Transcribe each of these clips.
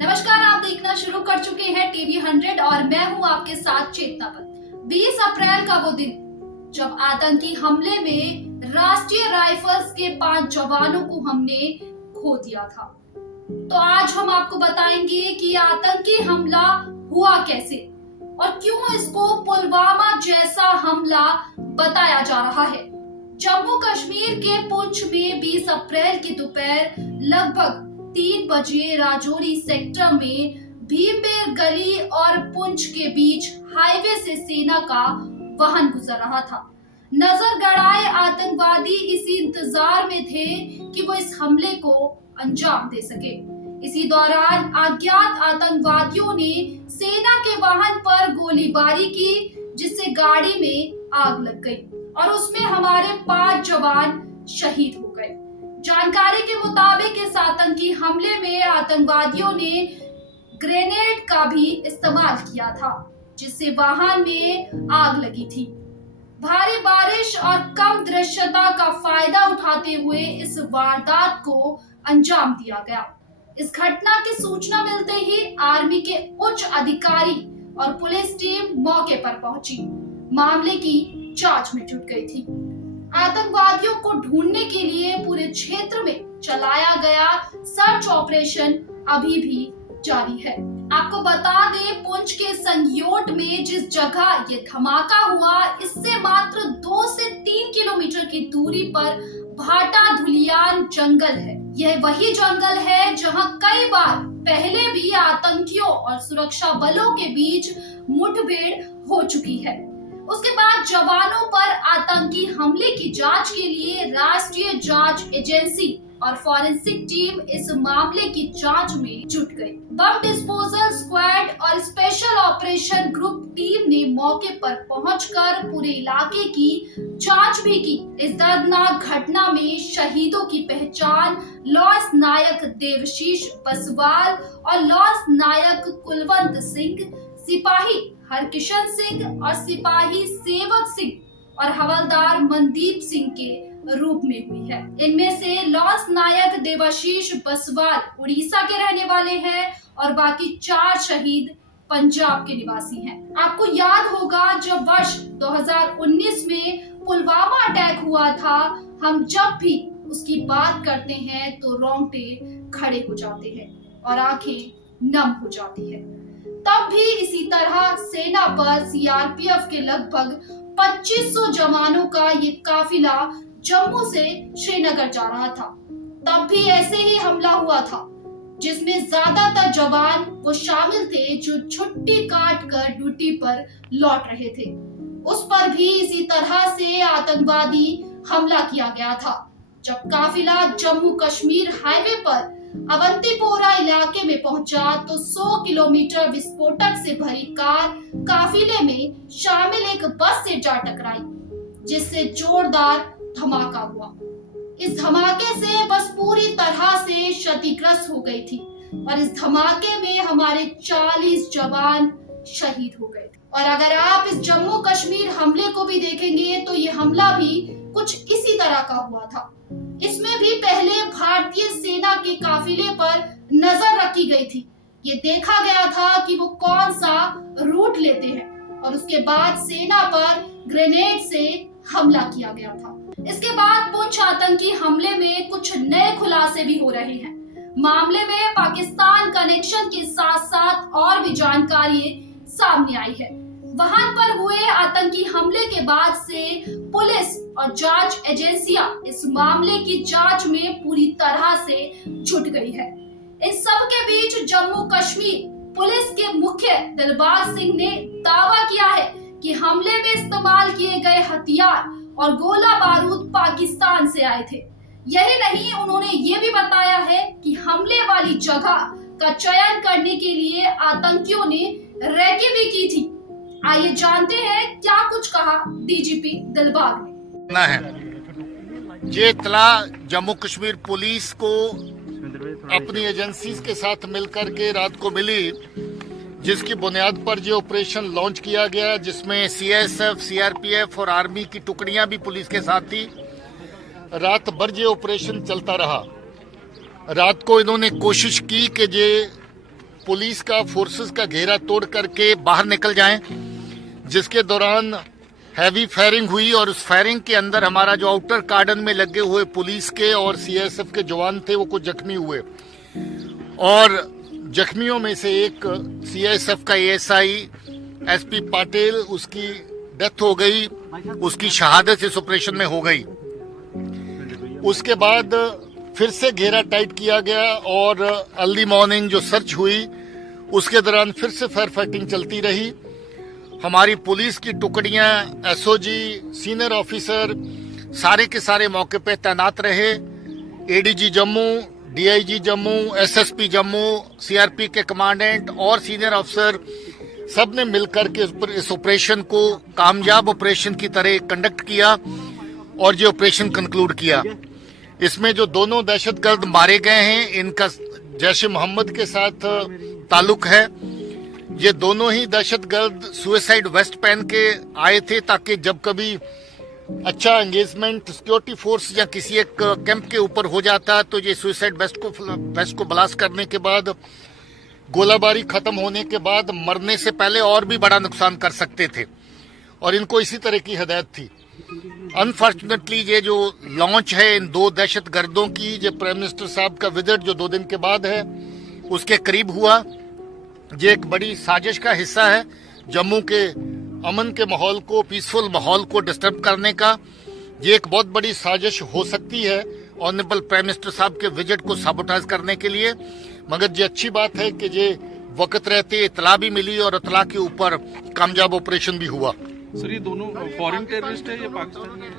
नमस्कार, आप देखना शुरू कर चुके हैं टीवी 100 और मैं हूं आपके साथ चेतना पत। 20 अप्रैल का वो दिन जब आतंकी हमले में राष्ट्रीय राइफल्स के 5 जवानों को हमने खो दिया था। तो आज हम आपको बताएंगे कि आतंकी हमला हुआ कैसे और क्यों इसको पुलवामा जैसा हमला बताया जा रहा है। जम्मू कश्मीर के पुंछ में 20 अप्रैल की दोपहर लगभग 3 बजे राजौरी सेक्टर में भीमबेर गली और पुंछ के बीच हाईवे से सेना का वाहन गुजर रहा था। नजर गड़ाए आतंकवादी इसी इंतजार में थे कि वो इस हमले को अंजाम दे सके। इसी दौरान अज्ञात आतंकवादियों ने सेना के वाहन पर गोलीबारी की, जिससे गाड़ी में आग लग गई और उसमें हमारे 5 जवान शहीद हो गए। जानकारी के मुताबिक इस आतंकी हमले में आतंकवादियों ने ग्रेनेड का भी इस्तेमाल किया था, जिससे वाहन में आग लगी थी। भारी बारिश और कम दृश्यता का फायदा उठाते हुए इस वारदात को अंजाम दिया गया। इस घटना की सूचना मिलते ही आर्मी के उच्च अधिकारी और पुलिस टीम मौके पर पहुंची। मामले की जांच में जुट गई थी। आतंकवादियों को ढूंढने के लिए पूरे क्षेत्र में चलाया गया सर्च ऑपरेशन अभी भी जारी है। आपको बता दें, पुंछ के संयोट में जिस जगह ये धमाका हुआ, इससे मात्र 2 से 3 किलोमीटर की दूरी पर भाटा धुलियान जंगल है। यह वही जंगल है जहां कई बार पहले भी आतंकियों और सुरक्षा बलों के बीच मुठभेड़ हो चुकी है। उसके बाद जवानों पर आतंकी हमले की जांच के लिए राष्ट्रीय जांच एजेंसी और फॉरेंसिक टीम इस मामले की जांच में जुट गई। बम डिस्पोजल स्क्वाड और स्पेशल ऑपरेशन ग्रुप टीम ने मौके पर पहुंचकर पूरे इलाके की जांच भी की। इस दर्दनाक घटना में शहीदों की पहचान लॉन्स नायक देवशीष बसवाल और लॉन्स नायक कुलवंत सिंह, सिपाही हरकिशन सिंह और सिपाही सेवक सिंह और हवलदार मनदीप सिंह के रूप में हुई है। इनमें से लॉन्स नायक देवाशीष बसवाल उड़ीसा के रहने वाले हैं और बाकी 4 शहीद पंजाब के निवासी हैं। आपको याद होगा, जब वर्ष 2019 में पुलवामा अटैक हुआ था, हम जब भी उसकी बात करते हैं तो रोंगटे खड़े हो जाते हैं और आंखें नम हो जाती है। तब भी इसी तरह सेना पर सीआरपीएफ के लगभग 2500 जवानों का ये काफिला जम्मू से श्रीनगर जा रहा था। तब भी ऐसे ही हमला हुआ था, जिसमें ज्यादातर जवान वो शामिल थे जो छुट्टी काट कर ड्यूटी पर लौट रहे थे। उस पर भी इसी तरह से आतंकवादी हमला किया गया था। जब काफिला जम्मू कश्मीर हाईवे पर अवंतीपोरा इलाके में पहुंचा तो 100 किलोमीटर विस्फोटक से भरी कार काफिले में शामिल एक बस से जा टकराई, जिससे जोरदार धमाका हुआ। इस धमाके से बस पूरी तरह से क्षतिग्रस्त हो गई थी और इस धमाके में हमारे 40 जवान शहीद हो गए थे। और अगर आप इस जम्मू कश्मीर हमले को भी देखेंगे तो ये हमला भी कुछ इसी तरह का हुआ था। इसमें भी पहले भारतीय सेना के काफिले पर नजर रखी गई थी। ये देखा गया था कि वो कौन सा रूट लेते हैं और उसके बाद सेना पर ग्रेनेड से हमला किया गया था। इसके बाद पुंछ आतंकी हमले में कुछ नए खुलासे भी हो रहे हैं। मामले में पाकिस्तान कनेक्शन के साथ साथ और भी जानकारी सामने आई है। वहां पर हुए आतंकी हमले के बाद से पुलिस और जांच एजेंसियां इस मामले की जांच में पूरी तरह से जुट गई है। इन सब के बीच जम्मू कश्मीर पुलिस के मुख्य दिलबाग सिंह ने दावा किया है कि हमले में इस्तेमाल किए गए हथियार और गोला बारूद पाकिस्तान से आए थे। यही नहीं, उन्होंने ये भी बताया है कि हमले वाली जगह का चयन करने के लिए आतंकियों ने रैकी भी की थी। आइए जानते हैं क्या कुछ कहा डीजीपी दिलबाग ने। ये इत्तला जम्मू कश्मीर पुलिस को अपनी एजेंसीज के साथ मिलकर के रात को मिली, जिसकी बुनियाद पर जो ऑपरेशन लॉन्च किया गया, जिसमें सीएसएफ, सीआरपीएफ और आर्मी की टुकड़ियां भी पुलिस के साथ थी। रात भर ये ऑपरेशन चलता रहा। रात को इन्होंने कोशिश की कि ये पुलिस का फोर्सेस का घेरा तोड़ करके बाहर निकल जाएं, जिसके दौरान हैवी फायरिंग हुई और उस फायरिंग के अंदर हमारा जो आउटर कार्डन में लगे हुए पुलिस के और सीआईएसएफ के जवान थे वो कुछ जख्मी हुए और जख्मियों में से एक सीआईएसएफ का एएसआई एसपी पाटिल, उसकी डेथ हो गई, उसकी शहादत इस ऑपरेशन में हो गई। उसके बाद फिर से घेरा टाइट किया गया और अर्ली मॉर्निंग जो सर्च हुई उसके दौरान फिर से फायर फाइटिंग चलती रही। हमारी पुलिस की टुकड़ियां, एसओजी, सीनियर ऑफिसर सारे के सारे मौके पे तैनात रहे। ADG Jammu, DIG Jammu, SSP Jammu, CRP के कमांडेंट और सीनियर अफसर सब ने मिलकर के इस ऑपरेशन को कामयाब ऑपरेशन की तरह कंडक्ट किया और ये ऑपरेशन कंक्लूड किया। इसमें जो दोनों दहशतगर्द मारे गए हैं इनका जैश ए मोहम्मद के साथ ताल्लुक है। ये दोनों ही दहशतगर्द सुसाइड वेस्ट पहन के आए थे ताकि जब कभी अच्छा एंगेजमेंट सिक्योरिटी फोर्स या किसी एक कैंप के ऊपर हो जाता तो ये सुसाइड वेस्ट को ब्लास्ट करने के बाद, गोलाबारी खत्म होने के बाद मरने से पहले और भी बड़ा नुकसान कर सकते थे और इनको इसी तरह की हिदायत थी। अनफॉर्चुनेटली ये जो लॉन्च है इन दो दहशतगर्दों की, ये प्राइम मिनिस्टर साहब का विजिट जो 2 दिन के बाद है उसके करीब हुआ। ये एक बड़ी साजिश का हिस्सा है जम्मू के अमन के माहौल को, पीसफुल माहौल को डिस्टर्ब करने का। ये एक बहुत बड़ी साजिश हो सकती है ऑनरेबल प्राइम मिनिस्टर साहब के विजिट को साबोटाइज करने के लिए, मगर ये अच्छी बात है कि ये वक्त रहते इतला भी मिली और इतला के ऊपर कामयाब ऑपरेशन भी हुआ। सर ये दोनों फॉरेन टेररिस्ट है या पाकिस्तानी है?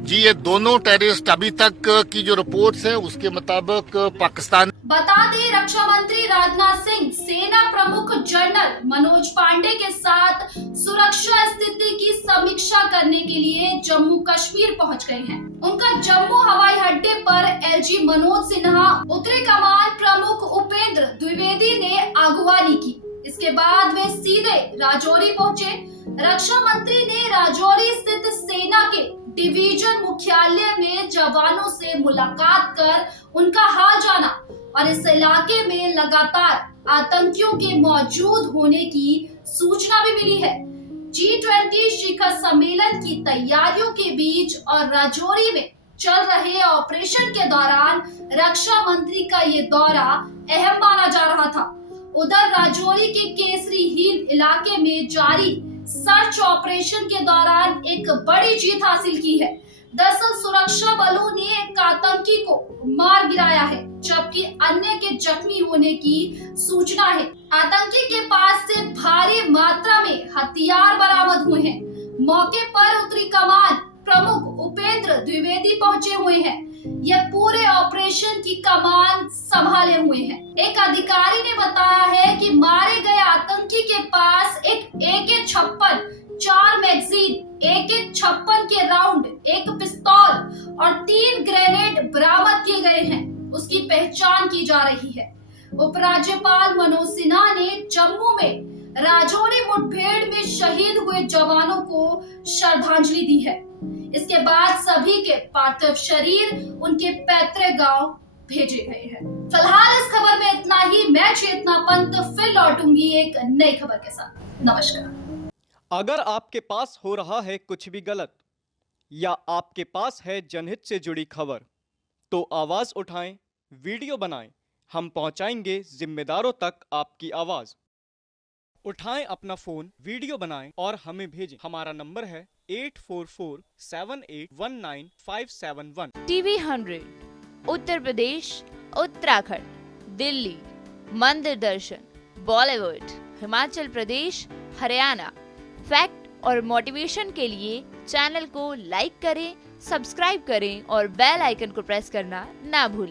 जी ये दोनों टेररिस्ट अभी तक की जो रिपोर्ट्स है उसके मुताबिक पाकिस्तान। बता दें रक्षा मंत्री राजनाथ सिंह सेना प्रमुख जनरल मनोज पांडे के साथ सुरक्षा स्थिति की समीक्षा करने के लिए जम्मू कश्मीर पहुंच गए हैं। उनका जम्मू हवाई अड्डे पर एलजी मनोज सिन्हा, उत्तरी कमान प्रमुख उपेंद्र द्विवेदी ने अगवानी की। इसके बाद वे सीधे राजौरी पहुंचे। रक्षा मंत्री ने राजौरी स्थित सेना के डिवीजन मुख्यालय में जवानों से मुलाकात कर उनका हाल जाना और इस इलाके में लगातार आतंकियों के मौजूद होने की सूचना भी मिली है। G20 शिखर सम्मेलन की तैयारियों के बीच और राजौरी में चल रहे ऑपरेशन के दौरान रक्षा मंत्री का ये दौरा अहम माना जा रहा था। उधर राजौरी के केसरी हिल इलाके में जारी सर्च ऑपरेशन के दौरान एक बड़ी जीत हासिल की है। दरअसल सुरक्षा बलों ने एक आतंकी को मार गिराया है, जबकि अन्य के जख्मी होने की सूचना है। आतंकी के पास से भारी मात्रा में हथियार बरामद हुए हैं। मौके पर उत्तरी कमान प्रमुख उपेंद्र द्विवेदी पहुंचे हुए हैं। यह पूरे ऑपरेशन की कमान संभाले हुए हैं। एक अधिकारी ने बताया है कि मारे गए आतंकी के पास एक AK-56, 4 मैगजीन, AK-56 के राउंड, एक पिस्तौल और 3 ग्रेनेड बरामद किए गए हैं। उसकी पहचान की जा रही है। उपराज्यपाल मनोज सिन्हा ने जम्मू में राजौरी मुठभेड़ में शहीद हुए जवानों को श्रद्धांजलि दी है। इसके बाद सभी के पार्थिव शरीर उनके पैतृक गांव भेजे गए हैं। फिलहाल इस खबर में इतना ही। मैं चेतना पंत फिर लौटूंगी एक नई खबर के साथ। नमस्कार। अगर आपके पास हो रहा है कुछ भी गलत या आपके पास है जनहित से जुड़ी खबर तो आवाज उठाएं, वीडियो बनाएं, हम पहुंचाएंगे जिम्मेदारों तक आपकी आवाज। उठाएं अपना फोन, वीडियो बनाएं और हमें भेजें। हमारा नंबर है 8447819571। टीवी 100, उत्तर प्रदेश, उत्तराखंड, दिल्ली, मंदिर दर्शन, बॉलीवुड, हिमाचल प्रदेश, हरियाणा। फैक्ट और मोटिवेशन के लिए चैनल को लाइक करें, सब्सक्राइब करें और बेल आइकन को प्रेस करना ना भूलें।